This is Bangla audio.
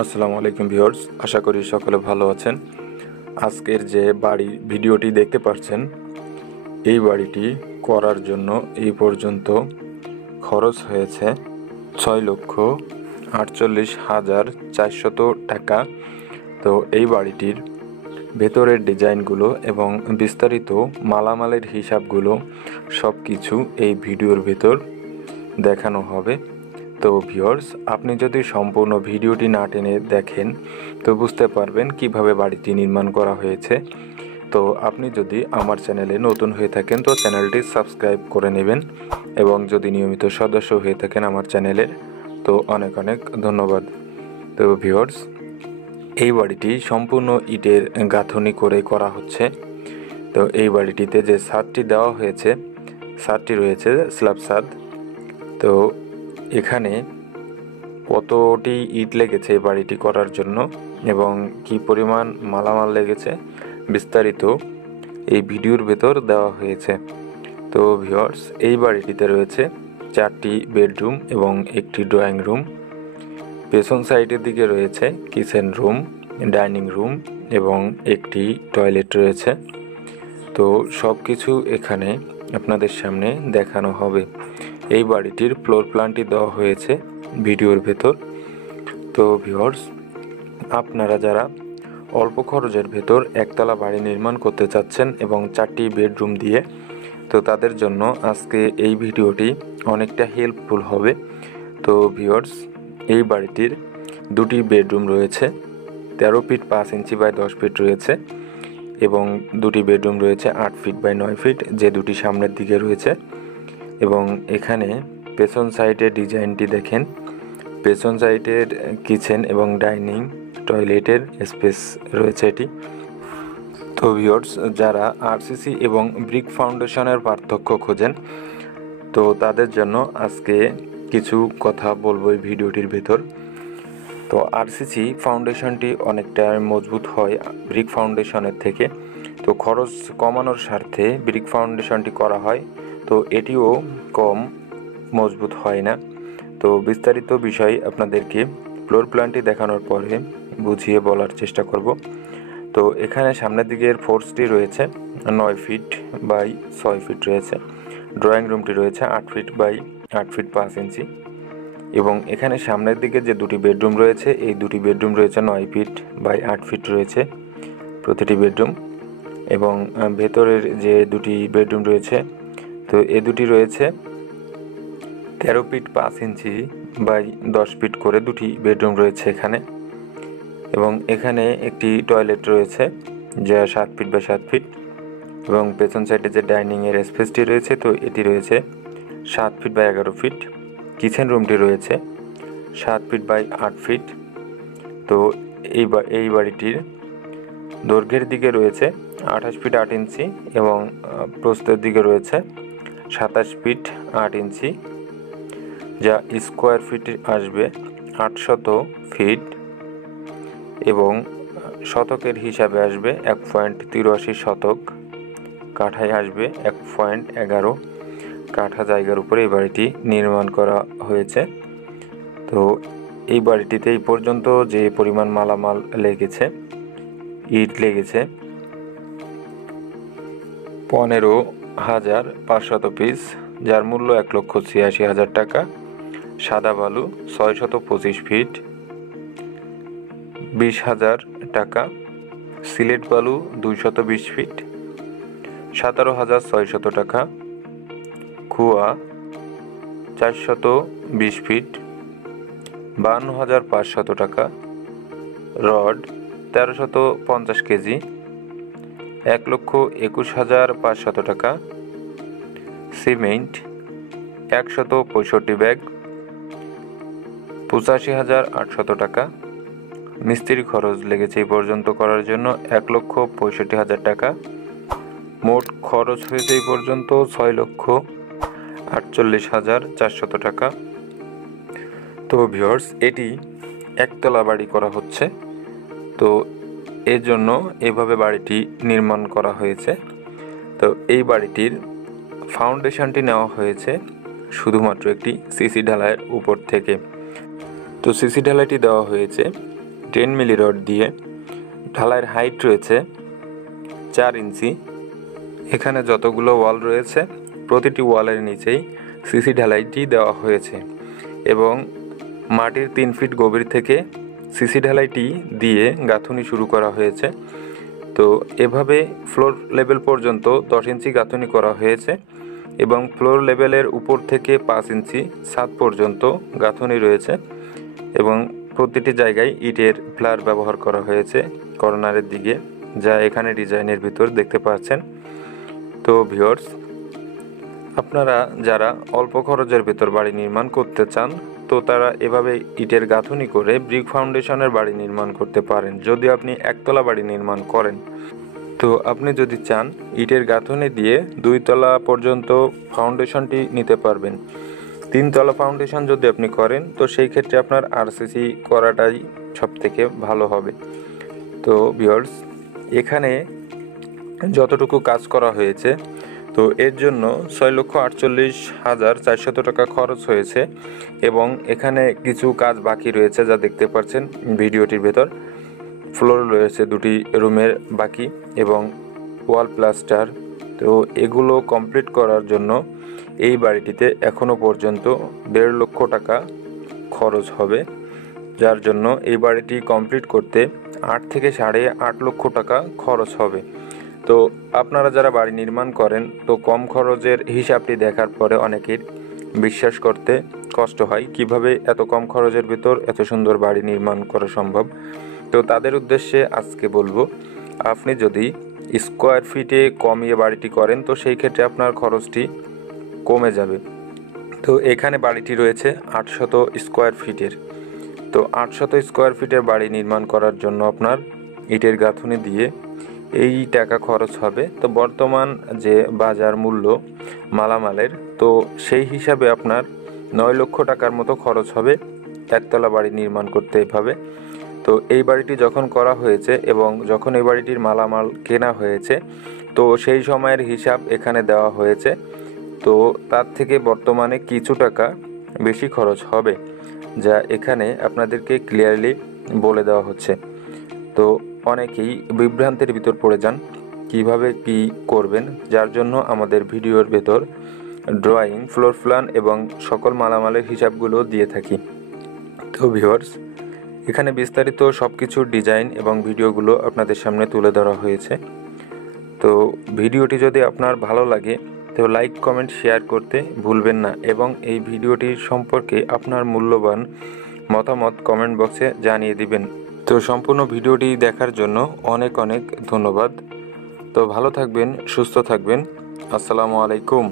আসসালামু আলাইকুম ভিউয়ার্স, আশা করি সকলে ভালো আছেন। আজকের যে বাড়ি ভিডিওটি দেখতে পাচ্ছেন, এই বাড়িটি করার জন্য এই পর্যন্ত খরচ হয়েছে 6,48,400 টাকা। তো এই বাড়িটির ভেতরের ডিজাইনগুলো এবং বিস্তারিত মালামালের হিসাবগুলো সব কিছু এই ভিডিওর ভেতর দেখানো হবে। তো ভিউয়ার্স, আপনি যদি সম্পূর্ণ ভিডিওটি না টেনে দেখেন তো বুঝতে পারবেন কিভাবে বাড়িটি নির্মাণ করা হয়েছে। তো আপনি যদি আমার চ্যানেলে নতুন হয়ে থাকেন তো চ্যানেলটি সাবস্ক্রাইব করে নেবেন, এবং যদি নিয়মিত সদস্য হয়ে থাকেন আমার চ্যানেলের তো অনেক অনেক ধন্যবাদ। তো ভিউয়ার্স, এই বাড়িটি সম্পূর্ণ ইটের গাঁথনি করে করা হচ্ছে। তো এই বাড়িটিতে যে ছাদটি দেওয়া হয়েছে, ছাদটি রয়েছে স্ল্যাব ছাদ। তো এখানে কতটি ইট লেগেছে এই বাড়িটি করার জন্য এবং কি পরিমাণ মালামাল লেগেছে বিস্তারিত এই ভিডিওর ভেতর দেওয়া হয়েছে। তো ভিউয়ার্স, এই বাড়িটিতে রয়েছে 4টি বেডরুম এবং একটি ড্রয়িং রুম। পেছন সাইডের দিকে রয়েছে কিচেন রুম, ডাইনিং রুম এবং একটি টয়লেট রয়েছে। তো সব কিছু এখানে আপনাদের সামনে দেখানো হবে। এই বাড়িটির ফ্লোর প্ল্যানটি দেওয়া হয়েছে ভিডিওর ভেতর। তো ভিউয়ার্স, আপনারা যারা অল্প খরচের ভেতর একতলা বাড়ি নির্মাণ করতে চাচ্ছেন এবং 4টি বেডরুম দিয়ে, তো তাদের জন্য আজকে এই ভিডিওটি অনেকটা হেল্পফুল হবে। তো ভিউয়ার্স, এই বাড়িটির 2টি বেডরুম রয়েছে, 13 ফিট 5 ইঞ্চি বাই 10 ফিট রয়েছে, এবং 2টি বেডরুম রয়েছে 8 ফিট বাই 9 ফিট, যে দুটি সামনের দিকে রয়েছে। এবং এখানে পেছন সাইডের ডিজাইনটি দেখেন, পেছন সাইডের কিচেন এবং ডাইনিং টয়লেটের স্পেস রয়েছে এটি। তো ভিউয়ার্স, যারা আরসিসি এবং ব্রিক ফাউন্ডেশনের পার্থক্য খোঁজেন তো তাদের জন্য আজকে কিছু কথা বলবো এই ভিডিওটির ভেতর। তো আরসিসি ফাউন্ডেশনটি অনেকটা মজবুত হয় ব্রিক ফাউন্ডেশনের থেকে। তো খরচ কমানোর স্বার্থে ব্রিক ফাউন্ডেশনটি করা হয়, তো এটিও কম মজবুত হয় না। তো বিস্তারিত বিষয় আপনাদেরকে ফ্লোর প্ল্যানটি দেখানোর পরে বুঝিয়ে বলার চেষ্টা করব। তো এখানে সামনের দিকের ফোর্সটি রয়েছে 9 ফিট বাই 6 ফিট রয়েছে। ড্রয়িং রুমটি রয়েছে 8 ফিট বাই 8 ফিট 5 ইঞ্চি। এবং এখানে সামনের দিকে যে 2টি বেডরুম রয়েছে, এই 2টি বেডরুম রয়েছে 9 ফিট বাই 8 ফিট রয়েছে প্রতিটি বেডরুম। এবং ভেতরের যে 2টি বেডরুম রয়েছে, তো এই দুটি রয়েছে 13 ফিট 5 ইঞ্চি বাই 10 ফিট করে 2টি বেডরুম রয়েছে এখানে। এবং এখানে একটি টয়লেট রয়েছে যা 7 ফিট বাই 7 ফিট। এবং পেছন সাইডে যে ডাইনিংয়ের স্পেসটি রয়েছে, তো এটি রয়েছে 7 ফিট বাই 11 ফিট। কিচেন রুমটি রয়েছে 7 ফিট বাই 8 ফিট। তো এই বাড়িটির দৈর্ঘ্যের দিকে রয়েছে 28 ফিট 8 ইঞ্চি এবং প্রস্থের দিকে রয়েছে 27 ফিট 8 ইঞ্চি, যা স্কোয়ার ফিট আসবে 800 ফিট এবং শতকের হিসাবে আসবে 1.83 শতক, কাঠায় আসবে 1.11 কাঠা জায়গার উপরে এই বাড়িটি নির্মাণ করা হয়েছে। তো এই বাড়িটিতে এই পর্যন্ত যে পরিমাণ মালামাল লেগেছে, ইট লেগেছে 15,500 পিস, যার মূল্য 1,86,000 টাকা। সাদা বালু 625 ফিট 20,000 টাকা। সিলেট বালু 220 ফিট 17,600 টাকা। কুয়া 420 ফিট 52,500 টাকা। রড 1350 কেজি 1,21,500 টাকা। সিমেন্ট 165 ব্যাগ 85,800 টাকা। মিস্ত্রি খরচ লেগেছে এই পর্যন্ত করার জন্য 1,65,000 টাকা। মোট খরচ হয়েছে এই পর্যন্ত 6,48,400 টাকা। তো ভিউয়ার্স, এটি একতলা বাড়ি করা হচ্ছে, তো এর জন্য এভাবে বাড়িটি নির্মাণ করা হয়েছে। তো এই বাড়িটির ফাউন্ডেশনটি নেওয়া হয়েছে শুধুমাত্র একটি সিসি ঢালাইয়ের উপর থেকে। তো সিসি ঢালাইটি দেওয়া হয়েছে 10 মিলি রড দিয়ে ঢালাইয়ের হাইট রয়েছে 4 ইঞ্চি। এখানে যতগুলো ওয়াল রয়েছে প্রতিটি ওয়ালের নিচেই সিসি ঢালাইটি দেওয়া হয়েছে এবং মাটির 3 ফিট গভীর থেকে সিসি ঢালাইটি দিয়ে গাঁথুনি শুরু করা হয়েছে। তো এভাবে ফ্লোর লেভেল পর্যন্ত 10 ইঞ্চি গাঁথুনি করা হয়েছে এবং ফ্লোর লেভেলের উপর থেকে 5 ইঞ্চি ছাদ পর্যন্ত গাঁথুনি রয়েছে এবং প্রতিটি জায়গায় ইটের ফ্লার ব্যবহার করা হয়েছে কর্নারের দিকে, যা এখানে ডিজাইনের ভিতর দেখতে পাচ্ছেন। তো ভিউয়ার্স, আপনারা যারা অল্প খরচের ভিতর বাড়ি নির্মাণ করতে চান তো তারা এভাবে ইটের গাঁথুনি করে ব্রিক ফাউন্ডেশনের বাড়ি নির্মাণ করতে পারেন। যদি আপনি একতলা বাড়ি নির্মাণ করেন তো আপনি যদি চান ইটের গাঁথুনি দিয়ে 2 তলা পর্যন্ত ফাউন্ডেশনটি নিতে পারবেন। 3 তলা ফাউন্ডেশন যদি আপনি করেন তো সেই ক্ষেত্রে আপনার আরসিসি করাটাই সবথেকে ভালো হবে। তো ভিউয়ার্স, এখানে যতটুকু কাজ করা হয়েছে তো এর জন্য 6,48,400 টাকা খরচ হয়েছে এবং এখানে কিছু কাজ বাকি রয়েছে যা দেখতে পাচ্ছেন ভিডিওটির ভেতর। ফ্লোর রয়েছে 2টি রুমের বাকি এবং ওয়াল প্লাস্টার। তো এগুলো কমপ্লিট করার জন্য এই বাড়িটিতে এখনও পর্যন্ত 1.5 লক্ষ টাকা খরচ হবে, যার জন্য এই বাড়িটি কমপ্লিট করতে 8 থেকে 8.5 লক্ষ টাকা খরচ হবে। তো আপনারা যারা বাড়ি নির্মাণ করেন তো কম খরচের হিসাবটি দেখার পরে অনেকের বিশ্বাস করতে কষ্ট হয় কিভাবে এত কম খরচের ভিতর এত সুন্দর বাড়ি নির্মাণ করা সম্ভব। তো তাদের উদ্দেশ্যে আজকে বলবো, আপনি যদি স্কোয়ার ফিটে কমিয়ে বাড়িটি করেন তো সেই ক্ষেত্রে আপনার খরচটি কমে যাবে। তো এখানে বাড়িটি রয়েছে 800 স্কোয়ার ফিটের। তো 800 স্কোয়ার ফিটের বাড়ি নির্মাণ করার জন্য আপনার ইটের গাঁথুনি দিয়ে এই টাকা খরচ হবে। তো বর্তমান যে বাজার মূল্য মালামালের তো সেই হিসাবে আপনার 9 লক্ষ টাকার মতো খরচ হবে একতলা বাড়ি নির্মাণ করতে এভাবে। তো এই বাড়িটি যখন করা হয়েছে এবং যখন এই বাড়িটির মালামাল কেনা হয়েছে তো সেই সময়ের হিসাব এখানে দেওয়া হয়েছে। তো তার থেকে বর্তমানে কিছু টাকা বেশি খরচ হবে, যা এখানে আপনাদেরকে ক্লিয়ারলি বলে দেওয়া হচ্ছে। তো অনেকেই বিভ্রান্তির ভিতর পড়ে যান কিভাবে কি করবেন, যার জন্য আমাদের ভিডিওর ভেতর ড্রয়িং, ফ্লোর প্ল্যান এবং সকল মালামালের হিসাবগুলো দিয়ে থাকি। তো ভিউয়ার্স, এখানে বিস্তারিত সব কিছুর ডিজাইন এবং ভিডিওগুলো আপনাদের সামনে তুলে ধরা হয়েছে। তো ভিডিওটি যদি আপনার ভালো লাগে তো লাইক, কমেন্ট, শেয়ার করতে ভুলবেন না এবং এই ভিডিওটির সম্পর্কে আপনার মূল্যবান মতামত কমেন্ট বক্সে জানিয়ে দিবেন। তো সম্পূর্ণ ভিডিওটি দেখার জন্য অনেক অনেক ধন্যবাদ। তো ভালো থাকবেন, সুস্থ থাকবেন। আসসালামু আলাইকুম।